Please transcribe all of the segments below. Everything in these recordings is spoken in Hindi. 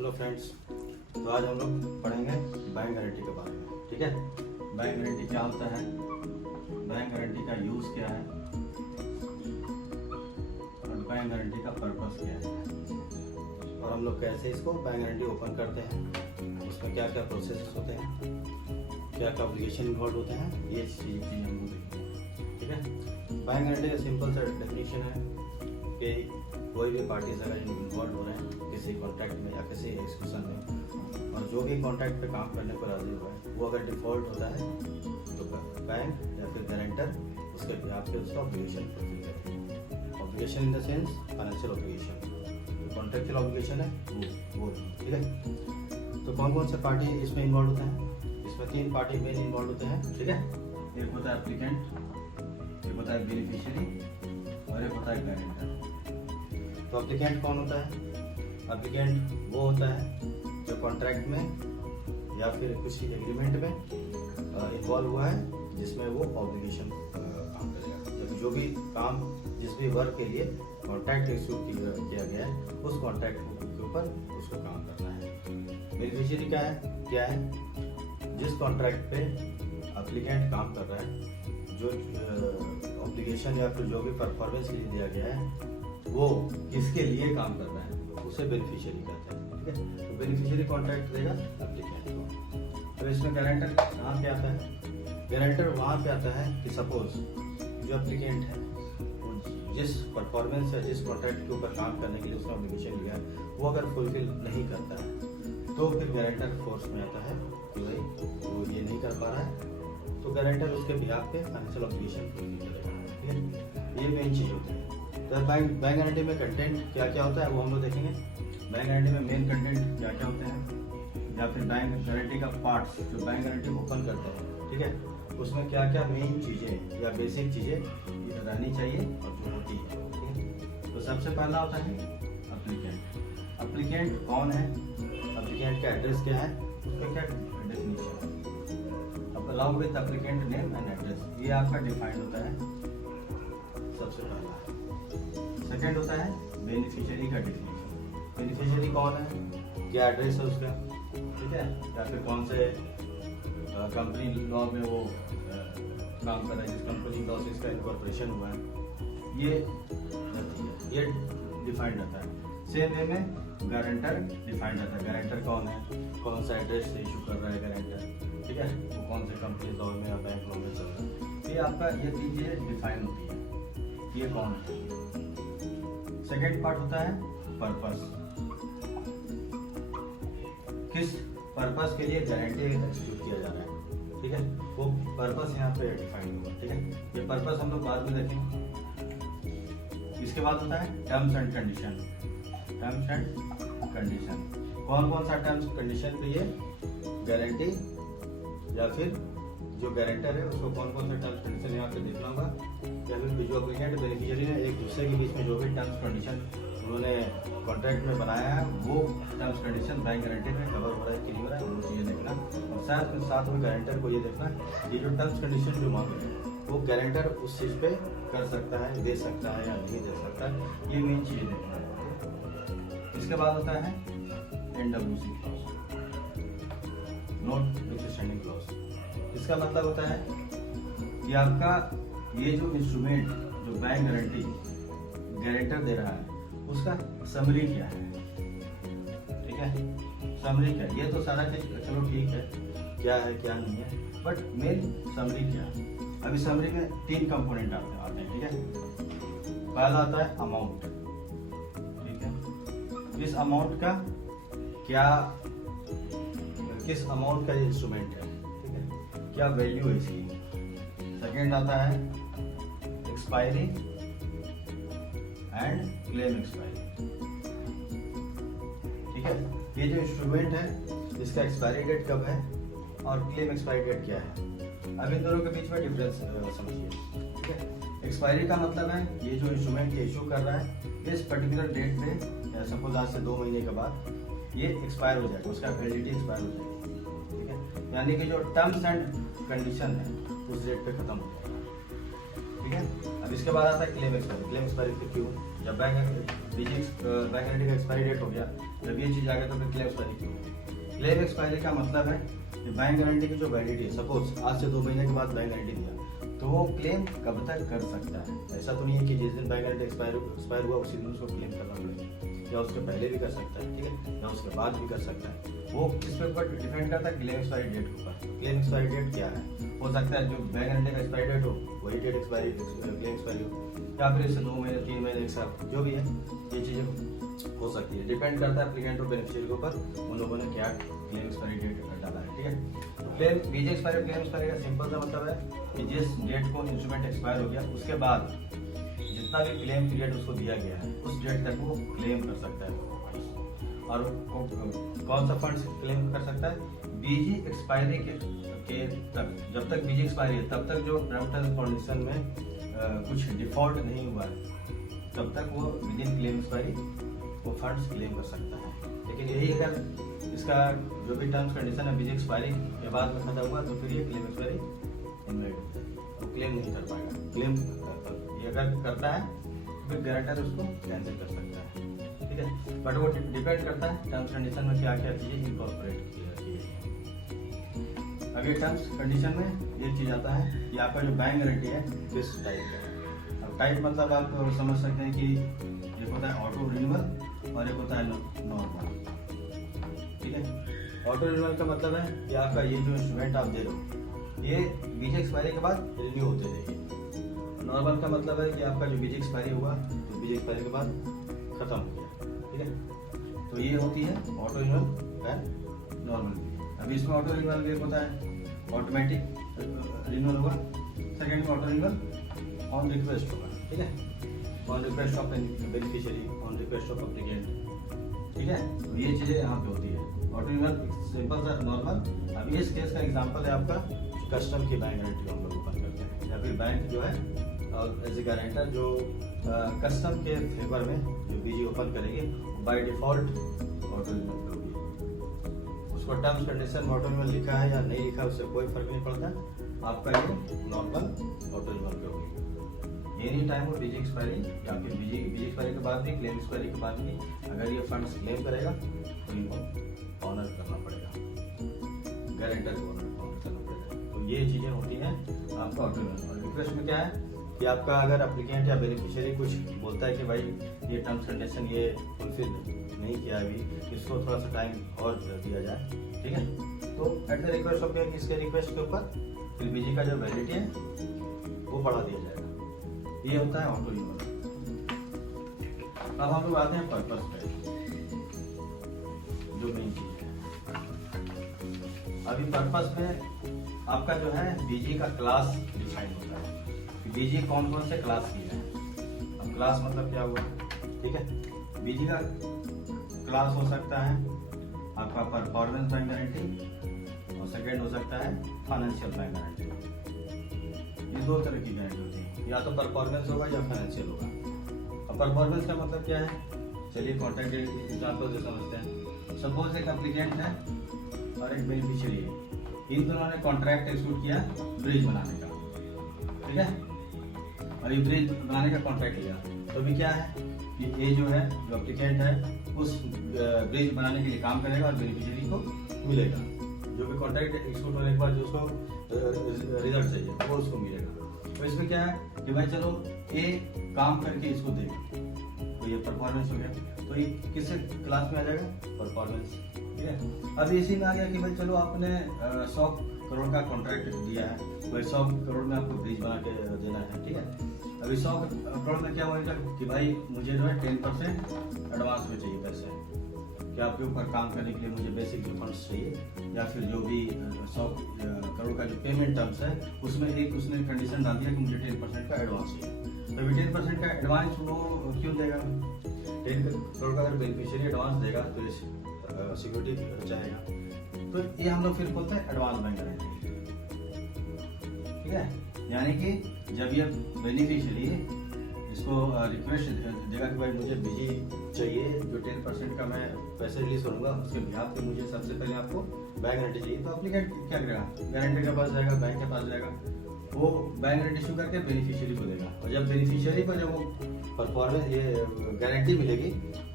हेलो फ्रेंड्स, तो आज हम लोग पढ़ेंगे बैंक गारंटी के बारे में। ठीक है, बैंक गारंटी क्या होता है, बैंक गारंटी का यूज़ क्या है और बैंक गारंटी का पर्पस क्या है, और हम लोग कैसे इसको बैंक गारंटी ओपन करते हैं, उसमें क्या क्या प्रोसेस होते हैं, क्या क्या ऑब्लिगेशन इन्वॉल्व होते हैं, ये चीज़ हम लोग देखेंगे। ठीक है, बैंक गारंटी का सिंपल सा डेफिनेशन है कि कोई भी पार्टीज अगर इन्वॉल्व हो रहे हैं किसी कॉन्ट्रैक्ट में या किसी एक्सक्यूशन में, और जो भी कॉन्ट्रैक्ट पे काम करने को राजी हुआ है वो अगर डिफॉल्ट होता है तो बैंक या फिर गारंटर उसके बिहाफ पे उसका ऑब्लिगेशन फुलफिल करेगा। Obligation in the sense financial obligation, contractual obligation है वो। ठीक है, तो कौन कौन से पार्टी इसमें इन्वॉल्व होते हैं? इसमें 3 पार्टी मेन इन्वॉल्व होते हैं। ठीक है, एक होता है एप्लीकेंट, एक होता है बेनिफिशियरी और एक होता है गारंटर। तो एप्लीकेंट कौन होता है? एप्लीकेंट वो होता है जो कॉन्ट्रैक्ट में या फिर किसी एग्रीमेंट में इन्वॉल्व हुआ है जिसमें वो ऑब्लिगेशन काम करेगा। जो भी काम, जिस भी वर्क के लिए कॉन्ट्रैक्ट इशू किया गया है उस कॉन्ट्रैक्ट के ऊपर उसको काम करना है। बेनिफिशियरी क्या है? जिस कॉन्ट्रैक्ट पे एप्लीकेंट काम कर रहा है, जो ऑब्लिगेशन या फिर जो भी परफॉर्मेंस के लिए दिया गया है वो किसके लिए काम कर रहा है उसे बेनिफिशियरी कहते हैं। ठीक है, तो बेनिफिशियरी कॉन्ट्रैक्ट देगा एप्लीकेंट को। तो इसमें गारंटर कहाँ पे आता है? गारंटर वहाँ पे आता है कि सपोज जो एप्लीकेंट है वो जिस परफॉर्मेंस या जिस कॉन्ट्रैक्ट के ऊपर काम करने के लिए उसने ऑब्लिगेशन लिया है वो अगर फुलफिल नहीं करता है तो फिर गारंटर फोर्स में आता है कि भाई वो ये नहीं कर पा रहा है, तो गारंटर उसके बिहाफ पे फाइनेंशियल ऑब्लिगेशन फुलफिल करेगा। ठीक है, ये मेन चीज़ होती है। तो बैंक गारंटी में कंटेंट क्या क्या होता है वो हम लोग देखेंगे। बैंक गारंटी में मेन कंटेंट क्या क्या होते हैं, या फिर बैंक गारंटी का पार्ट्स जो बैंक गारंटी ओपन करते हैं। ठीक है, उसमें क्या क्या मेन चीज़ें या बेसिक चीज़ें रहनी चाहिए और जो होती है। ठीक है, तो सबसे पहला होता है एप्लीकेंट। एप्लीकेंट कौन है, एप्लीकेंट का एड्रेस क्या है, उसका क्या डेफिनेशन है। अब allow with applicant name and address, ये आपका डिफाइंड होता है सबसे पहला। सेकेंड होता है बेनिफिशियरी का डेफिनेशन। बेनिफिशियरी कौन है, क्या एड्रेस है उसका, ठीक है, या फिर कौन से कंपनी लॉ में वो काम कर रहा है, जिस कंपनी लॉ से इसका इनकॉर्पोरेशन हुआ है, ये डिफाइंड रहता है। सेम वे में गारंटर डिफाइंड रहता है। गारंटर कौन है, कौन सा एड्रेस से इशू कर रहा है गारंटर, ठीक है, वो कौन से कंपनी लॉ में या बैंक लॉ में चल रहा है, ये आपका ये चीज़ें डिफाइन होती है। ये कौन है? सेकेंड पार्ट होता है पर्पस। किस पर्पस के लिए गारंटी एग्जीक्यूट किया जा रहा है, ठीक है, वो पर्पस यहाँ पे डिफाइन होगा। ठीक है, ये पर्पस हम लोग बाद में देखेंगे। इसके बाद होता है terms and condition. Terms and condition कौन कौन सा टर्म्स कंडीशन पे ये गारंटी या फिर जो गारंटर है उसको कौन कौन सा टर्म्स कंडीशन यहाँ पे देखना होगा, या फिर जो एप्लीकेंट बेनिफिशियरी है एक दूसरे के बीच में जो भी टर्म्स कंडीशन उन्होंने कॉन्ट्रैक्ट में बनाया है वो टर्म्स कंडीशन बैंक गारंटी में कवर हो रहा है कि नहीं हो रहा है, वो चीज़ें देखना। और साथ में गारंटर को ये देखना ये जो टर्म्स कंडीशन जो मांगे हैं वो गारंटर उस चीज़ पे कर सकता है, दे सकता है या नहीं दे सकता है, ये मेन चीज़ें देखना है। इसके बाद होता है NWC clause, note withstanding clause. इसका मतलब होता है कि आपका ये जो इंस्ट्रूमेंट जो बैंक गारंटी गारंटर दे रहा है उसका समरी क्या है। ठीक है, समरी क्या है, ये तो सारा चीज चलो ठीक है क्या है क्या नहीं है, बट मेन समरी क्या है। अभी समरी में 3 कंपोनेंट आते हैं। ठीक है, पहला आता है अमाउंट। ठीक है, इस अमाउंट का क्या, किस अमाउंट का ये इंस्ट्रूमेंट है, ठीक है, क्या वैल्यू है इसकी। सेकेंड आता है एक्सपायरी एंड क्लेम एक्सपायरी। ठीक है, ये जो इंस्ट्रूमेंट है इसका एक्सपायरी डेट कब है और क्लेम एक्सपायरी डेट क्या है, अब इन दोनों के बीच में डिफरेंस समझिए। ठीक है, एक्सपायरी का मतलब है ये जो इंस्ट्रूमेंट ये इशू कर रहा है इस पर्टिकुलर डेट पे, सपोज आज से 2 महीने के बाद ये एक्सपायर हो जाएगा, उसका वैलिडिटी एक्सपायर हो जाएगी। ठीक है, यानी कि जो टर्म्स एंड कंडीशन है उस डेट पे खत्म हो जाएगा। ठीक है, अब इसके बाद आता है क्लेम एक्सपायरी। क्लेम एक्सपायरी क्यों, जब बैंक गारंटी का एक्सपायरी डेट हो गया, जब ये चीज़ आ गया तो फिर क्लेम एक्सपायरी क्यों? क्लेम एक्सपायरी का मतलब है कि बैंक गारंटी की जो वैलिडिटी है, सपोज आज से 2 महीने के बाद बैंक गारंटी दिया तो वो क्लेम कब तक कर सकता है। ऐसा तो नहीं है कि जिस दिन बैंक गारंटी एक्सपायर हुआ उसी दिन उसको क्लेम करना पड़ेगा, या उसके पहले भी कर सकता है, ठीक है, या उसके बाद भी कर सकता है। वो किस पे ऊपर डिपेंड करता है? क्लेम एक्सपायरी डेट के ऊपर। क्लेम एक्सपायरी डेट क्या है? हो सकता है जो बैंक गारंटी का एक्सपायरी डेट हो वही डेट एक्सपायरी क्लेम एक्सपायरी हो, या फिर इससे 2 महीने 3 महीने एक साल, जो भी है ये चीज़ें हो सकती है। डिपेंड करता है एप्लीकेंट और बेनिफिशियरी के ऊपर, उन लोगों ने क्या क्लेम एक्सपायरी डेट डाला है, ठीक है। तो क्लेम बीजे एक्सपायरी, क्लेम एक्सपायरी का सिंपल सा मतलब है कि जिस डेट को इंस्ट्रूमेंट एक्सपायर हो गया उसके बाद जितना भी क्लेम पीरियड उसको दिया गया है उस डेट तक वो क्लेम कर सकता है। और कौन सा फंड क्लेम कर सकता है? बीजी एक्सपायरी के तक, जब तक बीजी एक्सपायरी है तब तक जो रेमिटेंस कंडीशन में कुछ डिफॉल्ट नहीं हुआ है तब तक वो विद इन क्लेम एक्सपायरी वो फंड्स क्लेम कर सकता है। लेकिन यही अगर इसका जो भी टर्म्स कंडीशन है बीजी एक्सपायरी के बाद में खत्म हुआ तो फिर ये क्लेम एक्सपायरी इनवैलिड हो जाएगा, वो क्लेम नहीं कर पाएगा। क्लेम ये अगर करता है तो फिर गारंटर उसको कैंसिल कर सकता है, ठीक है। बट वो डिपेंड करता है टर्म्स कंडीशन में क्या क्या चीज़ें इनकॉर्पोरेट की जाती है। अभी टर्म्स कंडीशन में ये चीज़ आता है कि आपका जो बैंक गारंटी है किस टाइप का है। अब टाइप मतलब आप समझ सकते हैं कि एक होता है ऑटो रिन्यूअल और एक होता है नॉर्मल, ठीक है। ऑटो रिन्यूअल का मतलब है कि आपका ये जो इंस्ट्रूमेंट आप दे रहे हो ये बीजी एक्सपायरी के बाद रिन्यू होते रहेगी। नॉर्मल का मतलब है कि आपका जो बीजी एक्सपायरी हुआ तो बीजी एक्सपायरी के बाद खत्म हो गया, ठीक है। तो ये होती है ऑटो रिन्यूअल एंड नॉर्मल। अभी इसमें ऑटो रिन्यूअल एक होता है ऑटोमेटिक रिन्यूअल होगा, सेकेंड में ऑटो रिन्यूअल ऑन रिक्वेस्ट होगा, ठीक है, on request of beneficiary, on request of applicant, ठीक है। तो ये चीज़ें यहाँ पे होती है। ऑटो रिन्यूअल सिंपल सा नॉर्मल। अभी इस केस का एग्जांपल है आपका कस्टम की बैंक गारंटी हम लोग ओपन करते हैं, या फिर बैंक जो है एज ए गारंटर जो कस्टम के फेवर में जो बीजी ओपन करेगी बाय डिफॉल्ट ऑटो रिन्यूअल होगी। उसको टर्म्स कंडीशन में ऑटो रिन्यूअल लिखा है या नहीं लिखा उससे कोई फर्क नहीं पड़ता, आपका ये नॉर्मल ऑटो रिन्यूअल पे होगी। एनी टाइम वो बीजी एक्सपायरी या फिर बीजी एक्सपायरी के बाद भी, क्लेम एक्सपायरी के बाद भी अगर ये फंड्स क्लेम करेगा तो इनको ऑनर करना पड़ेगा, गारंटर को ऑनर करना पड़ेगा। तो ये चीज़ें होती हैं आपका ऑटो रिन्यूअल। और रिक्वेस्ट में क्या है कि आपका अगर एप्लीकेंट या बेनिफिशियरी कुछ बोलता है कि भाई ये टर्म्स कंडीशन ये फुलफिल नहीं किया अभी, इसको थोड़ा सा टाइम और दिया जाए, ठीक है। तो एट द रिक्वेस्ट ऑफ इसके रिक्वेस्ट के ऊपर फिर बीजी का जो वैलिडिटी है वो बढ़ा दिया जाएगा। ये होता है ऑटो रिन्यूअल। अब हम लोग आते हैं पर्पस पे, जो मेन चीज है। अभी पर्पस में आपका जो है बीजी का क्लास डिफाइन होता है कि बीजी कौन कौन से क्लास की है। अब क्लास मतलब क्या हुआ, ठीक है। बीजी का क्लास हो सकता है आपका परफॉर्मेंस बैंक गारंटी और सेकेंड हो सकता है फाइनेंशियल बैंक गारंटी। ये दो तरह की गारंटी होती है, या तो परफॉर्मेंस होगा या फाइनेंशियल होगा। अब परफॉर्मेंस का मतलब क्या है, चलिए कॉन्ट्रैक्ट एग्जाम्पल से समझते हैं। सपोज एक एप्लीकेंट है और एक बेनिफिशियरी है, इन दोनों ने कॉन्ट्रैक्ट एक्सिक्यूट किया ब्रिज बनाने का, ठीक है, और ये ब्रिज बनाने का कॉन्ट्रैक्ट लिया। तो अभी क्या है कि ये जो है जो एप्लीकेंट है उस ब्रिज बनाने के लिए काम करेगा और बेनिफिशियरी को मिलेगा जो भी कॉन्ट्रैक्ट एक्सिक्यूट होने के बाद जो उसको रिजल्ट चाहिए वो उसको मिलेगा। तो इसमें क्या है कि भाई चलो ए काम करके इसको देगा, तो ये परफॉर्मेंस हो गया। तो ये किस क्लास में आ जाएगा, परफॉर्मेंस, ठीक है। अब इसी में आ गया कि भाई चलो आपने 100 करोड़ का कॉन्ट्रैक्ट दिया है, भाई 100 करोड़ में आपको ब्रिज बना के देना है, ठीक है। अभी 100 करोड़ में क्या होगा कि भाई मुझे जो है 10% एडवांस में चाहिए पैसे, कि आपके ऊपर काम करने के लिए मुझे बेसिक जो फंड्स चाहिए, या फिर जो भी 100 करोड़ का जो पेमेंट टर्म्स है उसमें एक उसने कंडीशन डाल दिया कि मुझे 10% का एडवांस चाहिए। तो अभी 10% का एडवांस वो क्यों देगा, 10 करोड़ का अगर बेनिफिशियरी एडवांस देगा तो ये सिक्योरिटी चाहेगा। तो ये हम लोग फिर बोलते हैं एडवांस बैंक गारंटी, ठीक है। यानी कि जब ये बेनिफिशियरी इसको रिक्वेस्ट देगा कि भाई मुझे बीजी चाहिए जो 10% का मैं पैसे रिलीज करूंगा, उसके बिहाफ पे मुझे सबसे पहले आपको बैंक गारंटी चाहिए। तो एप्लीकेंट क्या करेगा, गारंटर के पास जाएगा, बैंक के पास जाएगा, वो बैंक गारंटी इशू करके बेनिफिशियरी को देगा। और जब बेनिफिशियरी को जब वो परफॉर्मेंस ये गारंटी मिलेगी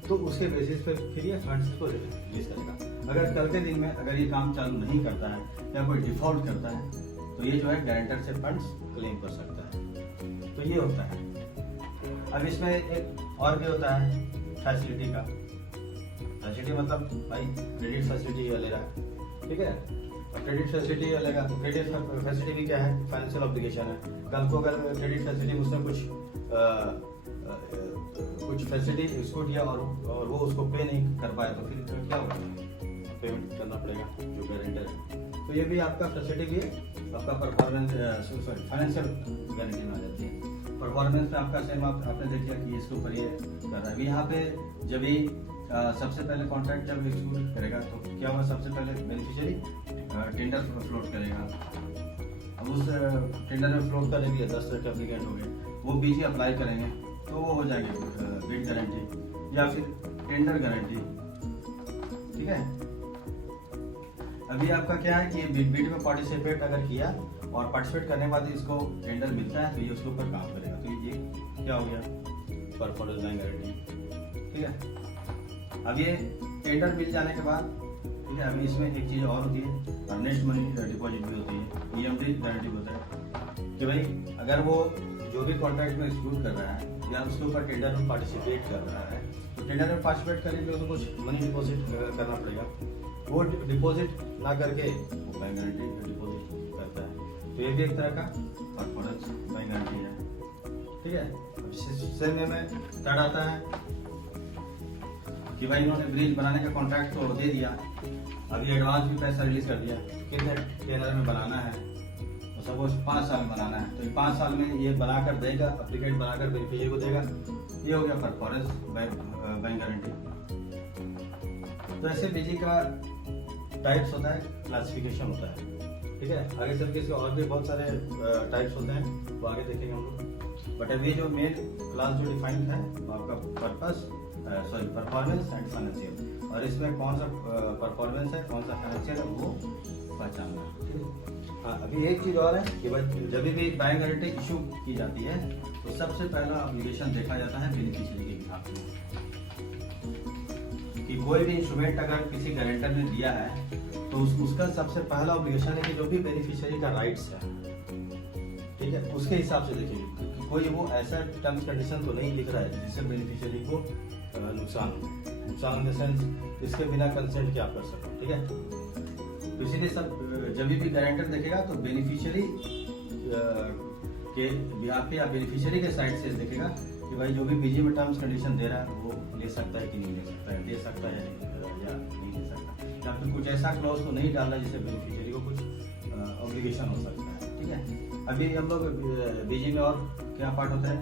तो उसके बेसिस पे फिर ये फंड्स को रिलीज करेगा। अगर कल के दिन में अगर ये काम चालू नहीं करता है या कोई डिफॉल्ट करता है तो ये जो है गारंटर से फंड्स क्लेम कर सकता है। तो ये होता है। अब इसमें एक और भी होता है फैसिलिटी का। फैसिलिटी मतलब भाई क्रेडिट फैसिलिटी ले रहा है, ठीक है। क्रेडिट फैसिलिटी लेगा तो क्रेडिट फैसिलिटी भी क्या है, फाइनेंशियल ऑब्लिगेशन है। कल को अगर क्रेडिट फैसिलिटी उसने कुछ फैसिलिटी इसको दिया और वो उसको पे नहीं कर पाया तो फिर क्या होगा, पेमेंट करना पड़ेगा जो गारंटर है। तो ये भी आपका फैसिलिटी भी आपका परफॉर्मेंस फाइनेंशियल गारंटी में आ जाती है। परफॉर्मेंस में आपका सेम आपने देखा कि इसके ऊपर ये कर रहा है। यहाँ पे जब भी सबसे पहले कॉन्ट्रैक्ट जब एग्जीक्यूट करेगा तो क्या होगा, सबसे पहले बेनिफिशियरी टेंडर फ्लोट करेगा। अब उस टेंडर में फ्लोट करने के लिए 10 तरह के एप्लीकेंट हो गए, वो बीजी अप्लाई करेंगे तो वो हो जाएगी बिड गारंटी या फिर टेंडर गारंटी, ठीक है। अभी आपका क्या है कि बिड में पार्टिसिपेट अगर किया और पार्टिसिपेट करने के बाद इसको टेंडर मिलता है तो ये उसके ऊपर काम करेगा। तो ये क्या हो गया, परफॉर्मेंस गारंटी, ठीक है। अब ये टेंडर मिल जाने के बाद, ठीक है, अभी इसमें एक चीज़ और होती है, अर्नेस्ट मनी डिपॉजिट भी होती है, ईएमडी गारंटी होता है कि भाई अगर वो जो भी कॉन्ट्रैक्ट में एग्जीक्यूट कर रहा है या उसके ऊपर टेंडर में पार्टिसिपेट कर रहा है तो टेंडर में पार्टिसिपेट करने के लिए उसको कुछ मनी डिपॉजिट करना पड़ेगा। वो डिपॉजिट ना करके वो बैंक गारंटी डिपॉजिट करता है। तो ये भी एक तरह का परफॉर्मेंस बैंक गारंटी है, ठीक है। सेम में थर्ड आता है कि भाई इन्होंने ब्रिज बनाने का कॉन्ट्रैक्ट तो दे दिया, अभी एडवांस भी पैसा रिलीज कर दिया, कितने टेनर में बनाना है, तो सपोज 5 साल में बनाना है, तो 5 साल में ये बनाकर देगा, एप्लीकेंट बनाकर बेनिफिशियरी को देगा। ये हो गया परफॉर्मेंस बैंक गारंटी। तो ऐसे बीजी का टाइप्स होता है, क्लासिफिकेशन होता है, ठीक है। आगे चल के इसके और भी बहुत सारे टाइप्स होते हैं, वो आगे देखेंगे हम लोग। बट अभी जो मेन क्लास जो डिफाइंड है वो आपका परपस परफॉर्मेंस एंड फाइनेंशियल, और इसमें कौन सा परफॉर्मेंस है कौन सा फाइनेंशियल है वो पहचानना, ठीक है। हाँ, अभी एक चीज़ और है कि भाई जब भी बैंक गारंटी इशू की जाती है तो सबसे पहला ऑब्लिगेशन देखा जाता है बेनिफिशियरी के बिहाफ में, कि कोई भी इंस्ट्रूमेंट अगर किसी गारंटर ने दिया है तो उसका सबसे पहला ऑब्लिगेशन है कि जो भी बेनिफिशियरी का राइट्स है, ठीक है, उसके हिसाब से देखिए कोई वो ऐसा टर्म्स कंडीशन तो नहीं लिख रहा है जिससे बेनिफिशियरी को नुकसान इन द सेंस इसके बिना कंसेंट क्या कर सको, ठीक है। तो इसीलिए सब जब भी गारंटर देखेगा तो बेनिफिशियरी के बिहाफ पे या बेनिफिशियरी के साइड से देखेगा कि भाई जो भी बीजी में टर्म्स कंडीशन दे रहा है वो ले सकता है कि नहीं ले सकता है, दे सकता है या नहीं दे सकता, या फिर कुछ ऐसा क्लॉज तो नहीं डालना जिससे बेनिफिशियरी को कुछ ऑब्लिगेशन हो सकता है, ठीक है। अभी हम लोग बीजी में और क्या पार्ट होता है,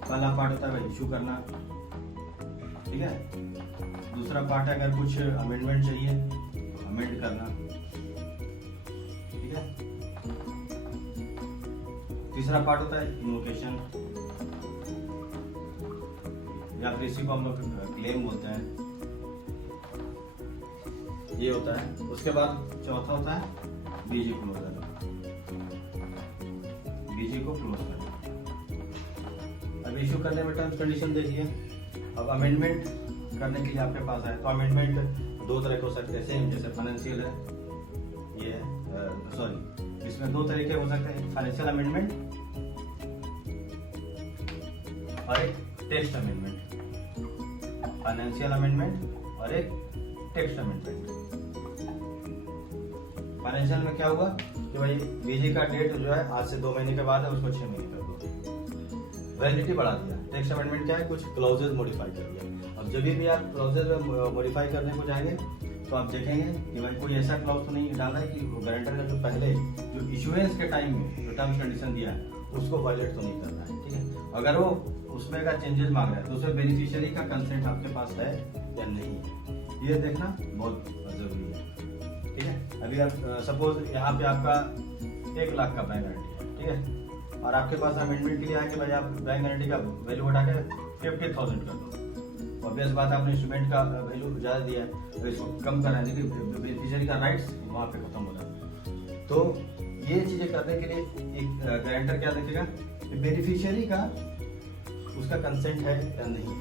पहला पार्ट होता है भाई इशू करना, ठीक है। दूसरा पार्ट है अगर कुछ अमेंडमेंट चाहिए अमेंड करना, ठीक है। तीसरा पार्ट होता है इन्वोकेशन या फिर इसी को हम लोग क्लेम बोलते हैं, ये होता है। उसके बाद चौथा होता है बीजी क्लोजर, बीजी को क्लोज करना। अब इशू करने में टर्म्स कंडीशन देखिए। अब अमेंडमेंट करने के लिए आपके पास है तो अमेंडमेंट 2 तरह के हो सकते हैं, सेम जैसे फाइनेंशियल है, ये सॉरी इसमें 2 तरीके हो सकते हैं, फाइनेंशियल अमेंडमेंट और एक टेक्स्ट अमेंडमेंट, फाइनेंशियल अमेंडमेंट और एक टेक्स्ट अमेंडमेंट। फाइनेंशियल में क्या हुआ कि भाई बीजी का डेट जो है आज से 2 महीने के बाद है उसको 6 महीने कर दो, वैलिडिटी बढ़ा दिया। टेक्स्ट अमेंडमेंट क्या है, कुछ क्लॉजेज मॉडिफाई कर दिया। अब जब भी आप क्लॉजेज मॉडिफाई करने को जाएंगे तो आप देखेंगे कि भाई कोई ऐसा क्लॉज तो नहीं डाला है कि गारंटर ने जो पहले जो इशुएंस के टाइम में जो टर्म्स कंडीशन दिया है उसको वायलेट तो नहीं करना है, ठीक है। अगर वो उसमें का चेंजेस मांग रहा है तो उसमें बेनिफिशियरी का कंसेंट आपके पास है या नहीं, ये देखना बहुत जरूरी है, ठीक है। अभी आप सपोज यहाँ पे आपका 1 लाख का बैंक गारंटी है, ठीक है, और आपके पास अमेंडमेंट के लिए है कि भाई आप बैंक गारंटी का वैल्यू बढ़ा के 50,000 कर दो। ऑब्वियस बात आपने इंस्ट्रूमेंट का वैल्यू ज़्यादा दिया है तो इसको कम करना है, लेकिन बेनिफिशियरी का राइट्स वहाँ पे खत्म हो जाता है। तो ये चीज़ें करने के लिए एक गारंटर क्या देखेगा, बेनिफिशियरी का उसका कंसेंट है या नहीं है।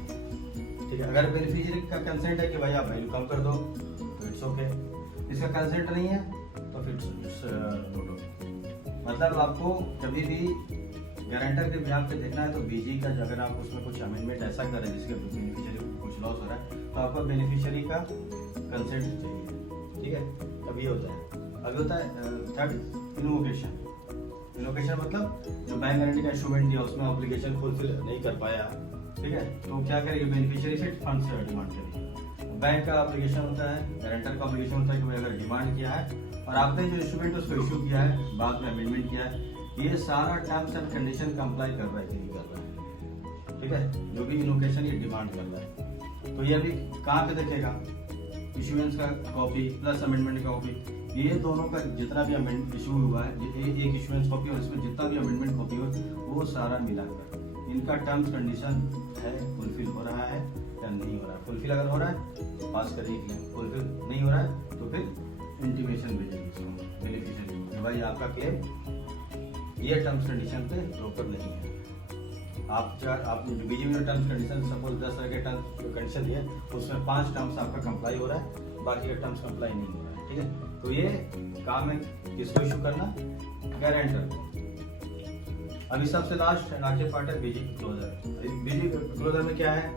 ठीक है, अगर बेनिफिशियरी का कंसेंट है कि भाई आप वैल्यू कम कर दो तो इट्स ओके, इसका कंसेंट नहीं है तो फिर नो। मतलब आपको कभी भी गारंटर के बिहाफ पे देखना है तो बीजी का अगर आप उसमें कुछ अमेंडमेंट ऐसा करें जिसके बेनिफिशियरी को कुछ लॉस हो रहा है तो आपको बेनिफिशियरी का कंसेंट चाहिए। ठीक है, अभी होता है। अभी होता है थर्ड इन्वोकेशन। इन्वोकेशन मतलब जो बैंक गारंटी का इंस्ट्रूमेंट दिया उसमें ऑब्लिगेशन फुलफिल नहीं कर पाया, ठीक है, तो क्या करेगी बेनिफिशियरी से फंड से डिमांड करेगी। बैंक का ऑब्लिगेशन होता है, गारंटर का ऑब्लिगेशन होता है कि भाई अगर डिमांड किया है और आपने जो इंस्ट्रूमेंट उसको इशू किया है, बाद में अमेंडमेंट किया है, ये सारा टर्म्स एंड कंडीशन कंप्लाई कर रहा है कि नहीं कर रहा है। ठीक है, जो भी इन्वोकेशन ये डिमांड कर रहा है तो ये अभी कहाँ पे देखेगा, इशुएंस का कॉपी प्लस अमेंडमेंट का कॉपी, ये दोनों का जितना भी अमेंडमेंट इशू हुआ है, एक इशुएंस कॉपी और इसमें जितना भी अमेंडमेंट कॉपी हो वो सारा मिलाकर इनका टर्म्स कंडीशन है फुलफिल हो रहा है या नहीं हो रहा है। फुलफिल अगर हो रहा है तो पास करिए क्लेम, फुलफिल नहीं हो रहा है तो फिर इंटीमेशन भेजेगी इसको बेनिफिशियरी को, भाई आपका क्लेम ये टर्म्स कंडीशन पे प्रॉपर नहीं है। आप जो बीजी में टर्म्स कंडीशन सपोज 10 तरह के टर्म्स कंडीशन दिए उसमें 5 टर्म्स आपका कंप्लाई हो रहा है, बाकी के टर्म्स कंप्लाई नहीं हो रहा है। ठीक है, तो ये काम है किसको इशू करना, गारंटर को। अभी सबसे लास्ट एंड आखिरी पार्ट है बीजी क्लोजर। बीजी क्लोजर में क्या है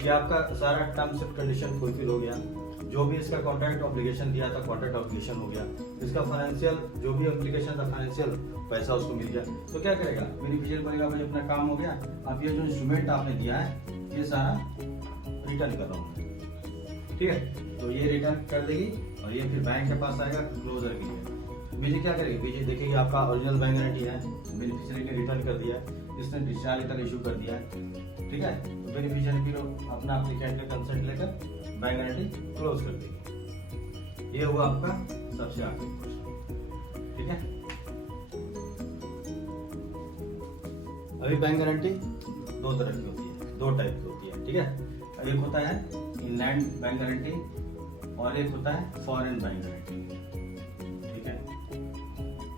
कि आपका सारा टर्म्स एंड कंडीशन फुलफिल हो गया, जो भी इसका कॉन्ट्रैक्ट ऑब्लिगेशन दिया था कॉन्ट्रैक्ट ऑब्लिगेशन हो गया, इसका फाइनेंशियल जो भी एप्लीकेशन था फाइनेंशियल पैसा उसको मिल गया, तो क्या करेगा बेनिफिशियरी बोलेगा भाई अपना काम हो गया, आप ये जो इंस्ट्रूमेंट आपने दिया है ये सारा रिटर्न कर रहा हूँ। ठीक है, तो ये रिटर्न कर देगी और ये फिर बैंक के पास आएगा क्लोजर के लिए। बीजी क्या करेगी, बीजी देखेगी आपका ओरिजिनल बैंक गारंटी है, बेनिफिशियरी ने रिटर्न कर दिया, इसने डिस्चार्ज लेटर इशू कर दिया है। ठीक है, तो बेनिफिशियरी फिर अपना एप्लीकेंट का कंसेंट लेकर बैंक गारंटी क्लोज कर देगी। ये हुआ आपका सबसे आखिरी क्वेश्चन। ठीक है, अभी बैंक गारंटी दो तरह की होती है, दो टाइप की होती है। ठीक है, एक होता है इनलैंड बैंक गारंटी और एक होता है फॉरेन बैंक गारंटी। ठीक है,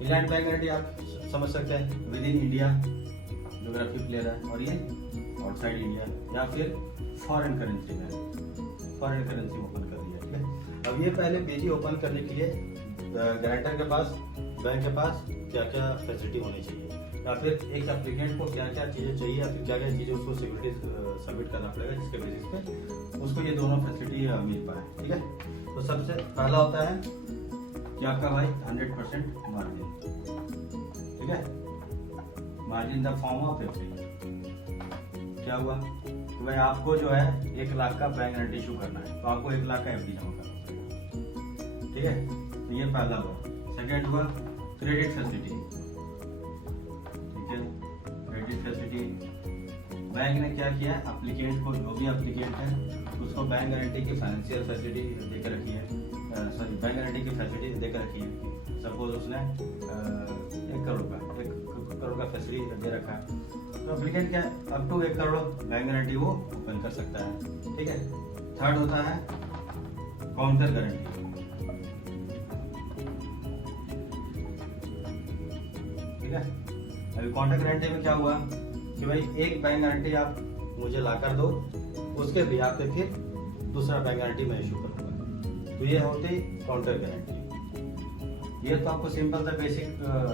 इनलैंड बैंक गारंटी आप समझ सकते हैं with in India geography player है, और ये आउटसाइड इंडिया या फिर फॉरेन करेंसी में, फॉरेन करेंसी ओपन कर दिया। ठीक है, अब ये पहले बीजी ओपन करने के लिए गारंटर के पास बैंक के पास क्या क्या फैसिलिटी होनी चाहिए, या फिर एक एप्लीकेंट को क्या क्या चीज़ें चाहिए या फिर क्या क्या चीज़ें उसको सिक्योरिटी सबमिट करना पड़ेगा जिसके बेसिस पे उसको ये दोनों फैसिलिटी मिल पाए। ठीक है, तो सबसे पहला होता है कि आपका भाई 100% मार्जिन। ठीक है, margin the form of FD. क्या हुआ तो भाई आपको जो है 1 लाख का बैंक गारंटी इशू करना है तो आपको 1 लाख का एफडी जमा करना पड़ेगा। ठीक है, तो ये पहला हुआ। सेकेंड हुआ credit facility. Credit facility bank ने क्या किया, एप्लीकेंट को, जो भी एप्लीकेंट है उसको बैंक गारंटी की फाइनेंशियल फैसिलिटी देकर रखी है, सॉरी बैंक गारंटी की फैसिलिटी देकर रखी है। सपोज उसने 1 करोड़ का फैसिलिटी दे रखा है तो एप्लीकेंट क्या up to 1 crore bank guarantee वो ओपन कर सकता है। ठीक है, थर्ड होता है काउंटर गारंटी। ठीक है, अभी काउंटर गारंटी में क्या हुआ कि भाई एक बैंक गारंटी आप मुझे ला कर दो, उसके बिहाफ पे फिर दूसरा बैंक गारंटी मैं इशू करूंगा, तो ये होती काउंटर गारंटी। ये तो आपको सिंपल सा बेसिक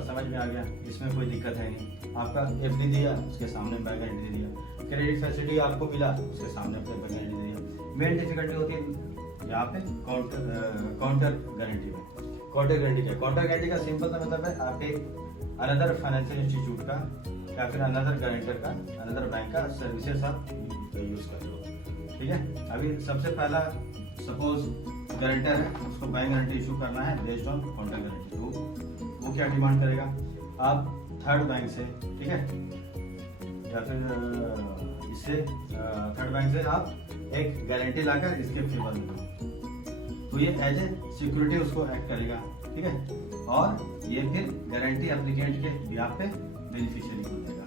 समझ में आ गया, इसमें कोई दिक्कत है नहीं। आपका एफडी दिया उसके सामने बैंक गारंटी दिया, क्रेडिट फैसिलिटी आपको मिला उसके सामने बैंक गारंटी दिया। मेन डिफिकल्टी होती है यहाँ पे काउंटर गारंटी में। काउंटर गारंटी क्या, काउंटर गारंटी का सिंपल सा मतलब है आप एक अनदर फाइनेंशियल इंस्टीट्यूट का या फिर अनदर गारंटर का, अनदर बैंक का सर्विसेज आप यूज कर रहे हो। ठीक है, अभी सबसे पहला सपोज गारंटर है उसको बैंक गारंटी इशू करना है बेस्ड ऑन काउंटर गारंटी, तो वो क्या डिमांड करेगा, आप थर्ड बैंक से, ठीक है, या फिर इससे थर्ड बैंक से आप एक गारंटी लाकर इसके फेवर में दो, तो ये एज ए सिक्योरिटी उसको एक्ट करेगा। ठीक है, और ये फिर गारंटी एप्लीकेंट के बिहाफ पे बेनिफिशियरी को देगा।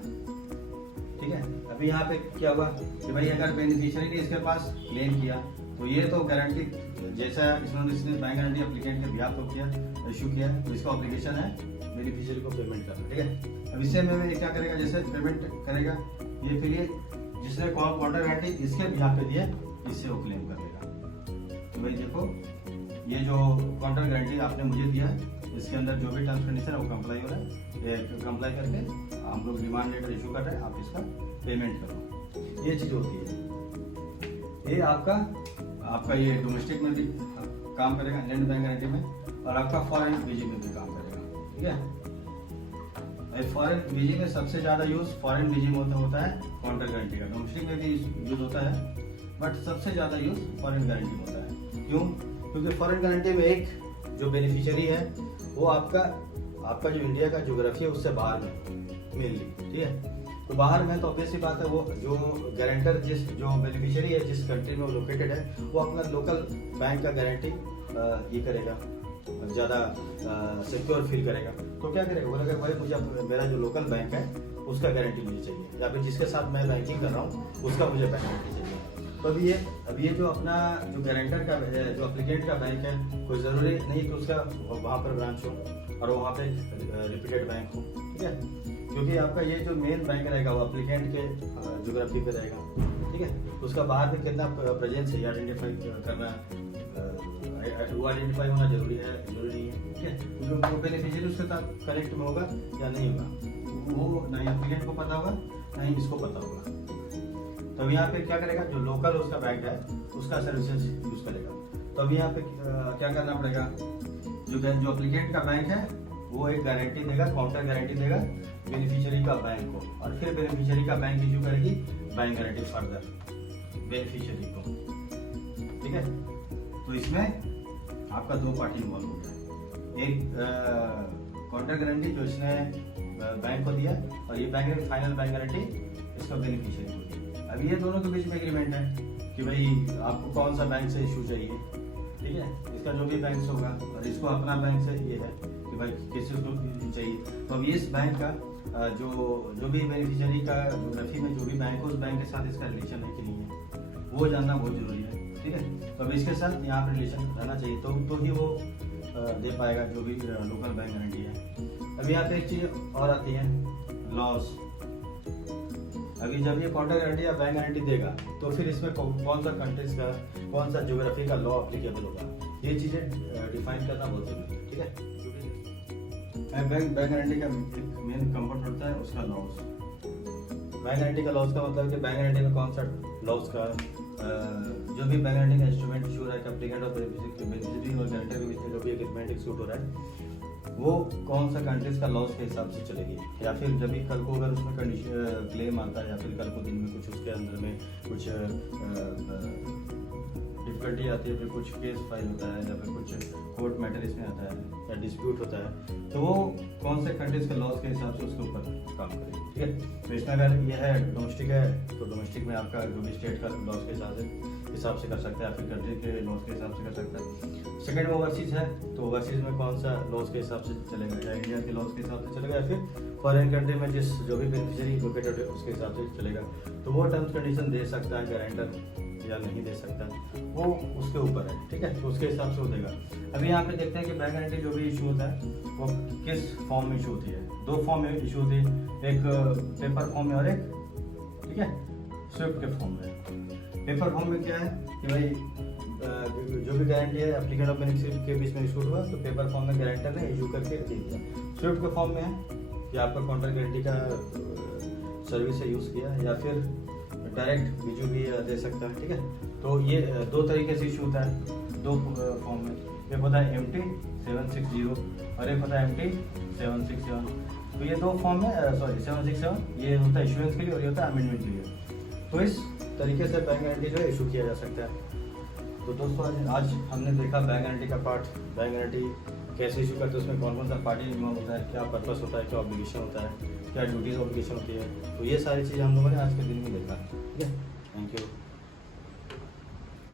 ठीक है, अभी यहाँ पे क्या हुआ कि भाई अगर बेनिफिशियरी ने इसके पास क्लेम किया तो ये तो गारंटी जैसा इसने बैंक गारंटी एप्लीकेंट के बिहाफ को किया, इशू किया, तो इसका ऑब्लिगेशन है बेनिफिशियरी को पेमेंट करना। ठीक है, अब इससे में क्या करेगा, जैसे पेमेंट करेगा ये फिर ये जिसने काउंटर गारंटी इसके यहाँ पे दिए इससे वो क्लेम कर लेगा। तो भाई देखो ये जो काउंटर गारंटी आपने मुझे दिया है इसके अंदर जो भी टर्म्स कंडीशन है वो कंप्लाई हो रहा है। ये कंप्लाई करके हम लोग डिमांड लेटर इशू कर रहे हैं, आप इसका पेमेंट करो। ये चीज होती है। ये आपका ये डोमेस्टिक में भी काम करेगा इंडियन बैंक गारंटी में, और आपका फॉरेन बीजी में भी काम करेगा। ठीक है, फॉरेन बीजी में सबसे ज्यादा यूज फॉरेन बीजी में होता है काउंटर गारंटी का। डोमेस्टिक में भी यूज होता है बट सबसे ज्यादा यूज फॉरेन गारंटी में होता है। क्यों? क्योंकि फॉरेन गारंटी में एक जो बेनिफिशियरी है वो आपका जो इंडिया का ज्योग्राफी है उससे बाहर में मेनली। ठीक है, तो बाहर में तो ऑब्वियसली बात है वो जो गारंटर जो बेनिफिशियरी है जिस कंट्री में वो लोकेटेड है वो अपना लोकल बैंक का गारंटी ये करेगा, ज़्यादा सिक्योर फील करेगा। तो क्या करेगा, बोलेगा भाई मुझे मेरा जो लोकल बैंक है उसका गारंटी मुझे चाहिए, या फिर जिसके साथ मैं बैंकिंग कर रहा हूँ उसका मुझे बैंक गारंटी चाहिए। तो अब ये जो अपना जो गारंटर का जो एप्लीकेंट का बैंक है कोई ज़रूरी नहीं कि उसका वहाँ पर ब्रांच हो और वहाँ पे रिपीटेड बैंक हो। ठीक है, क्योंकि आपका ये जो मेन बैंक रहेगा वो एप्लीकेंट के ज्योग्राफी पे रहेगा। ठीक है, उसका बाहर में कितना प्रेजेंस है आइडेंटिफाई करना, वो आइडेंटिफाई होना जरूरी नहीं है। ठीक है, क्योंकि वो बेनिफिशियरी उसके साथ कनेक्ट में होगा या नहीं होगा वो ना ही एप्लीकेंट को पता होगा ना ही इसको पता होगा। तो अब यहाँ पे क्या करेगा, जो लोकल उसका बैंक है उसका सर्विसेज यूज करेगा। तो अब यहाँ पे क्या करना पड़ेगा, जो एप्लीकेंट का बैंक है वो एक गारंटी देगा, काउंटर गारंटी देगा बेनिफिशियरी का बैंक को, और फिर बेनिफिशियरी का बैंक इशू करेगी बैंक गारंटी फर्दर बेनिफिशियरी को। ठीक है, तो इसमें आपका दो पार्टी इन्वॉल्व हो गया, एक काउंटर गारंटी जो इसने बैंक को दिया और ये बैंक फाइनल बैंक गारंटी इसका बेनिफिशियरी को दिया। अब ये दोनों के बीच में एग्रीमेंट है कि भाई आपको कौन सा बैंक से इशू चाहिए। ठीक है, इसका जो भी बैंक होगा और इसको अपना बैंक से ये है कि भाई किस चीज़ को चाहिए। तो अब इस बैंक का जो भी बेनिफिशियरी का ज्योग्राफी में जो भी बैंक है उस बैंक के साथ इसका रिलेशन है कि नहीं है वो जानना बहुत जरूरी है। ठीक है, तो अब इसके साथ यहाँ पर रिलेशन रहना चाहिए तो ही वो दे पाएगा जो भी लोकल बैंक गारंटी है। अब यहाँ पे एक चीज़ और आती है लॉस। अभी जब ये काउंटर गारंटी या बैंक गारंटी देगा तो फिर इसमें कौन सा कंट्रीज का कौन सा ज्योग्राफी का लॉ एप्लीकेबल होगा, ये चीज़ें डिफाइन करना बहुत जरूरी है। ठीक है, बैंक गारंटी का मेन कंपोनेंट होता है उसका लॉस। बैंक गारंटी का लॉस का मतलब कि बैंक गारंटी में कौन सा लॉस का जो भी बैंक गारंटी का इंस्ट्रूमेंट इशू रहा है एप्लीकेंट और बेनिफिशियरी और गारंटर के बीच में जो भी एग्रीमेंट एक्सिक्यूट हो रहा है वो कौन सा कंट्रीज का लॉस के हिसाब से चलेगी, या फिर जब भी कल को अगर उसमें कंडीशन क्लेम आता है या फिर कल को दिन में कुछ उसके अंदर में कुछ डिफिकल्टी आती है, फिर कुछ केस फाइल होता है या फिर कुछ कोर्ट मैटर इसमें आता है या डिस्प्यूट होता है तो वो कौन से कंट्रीज के लॉस के हिसाब से उसके ऊपर काम करेगी। ठीक है, तो इसमें अगर ये है डोमेस्टिक है तो डोमेस्टिक में आपका जो भी स्टेट का लॉस के हिसाब से कर सकता है या फिर कंट्री के लॉस के हिसाब से कर सकता है। सेकंड में ओवरसीज है तो ओवरसीज में कौन सा लॉस के हिसाब से चलेगा, या इंडिया के लॉस के हिसाब से चलेगा या फिर फॉरेन कंट्री में जो भी बेनिफिशियरी लोकेटेड है उसके हिसाब से चलेगा। तो वो टर्म्स कंडीशन दे सकता है गारंटर या नहीं दे सकता वो उसके ऊपर है। ठीक है, तो उसके हिसाब से हो देगा। अभी यहाँ पे देखते हैं कि बैंक गारंटी जो भी इशू होता है वो किस फॉर्म में इशू होती है। दो फॉर्म में इशू होती है, एक पेपर फॉर्म में और एक ठीक है स्विफ्ट के फॉर्म में। पेपर फॉर्म में क्या है कि भाई जो भी गारंटी है एप्लीकेंट और बेनिफिशियरी के बीच में इशू हुआ तो पेपर फॉर्म में गारंटर ने इशू करके दे दिया। स्विफ्ट के फॉर्म में है कि आपका काउंटर गारंटी का सर्विस है यूज़ किया या फिर डायरेक्ट बीजू भी दे सकता है। ठीक है, तो ये दो तरीके से इशू होता है दो फॉर्म में, एक होता है MT760 और एक होता है MT767। तो ये दो फॉर्म में 767 ये होता है इशुएंस के लिए और ये होता है अमेंडमेंट के लिए। तो इस तरीके से बैंक गारंटी जो है इशू किया जा सकता है। तो दोस्तों आज हमने देखा बैंक गारंटी का पार्ट, बैंक गारंटी कैसे इशू करते हैं, उसमें कौन कौन सा पार्टी इन्वॉल्व होता है, क्या पर्पस होता है, क्या ऑब्लिगेशन होता है, क्या ड्यूटीज ऑब्लिगेशन होती है। तो ये सारी चीज़ें हम लोगों ने आज के दिन में देखा। ठीक है, थैंक यू।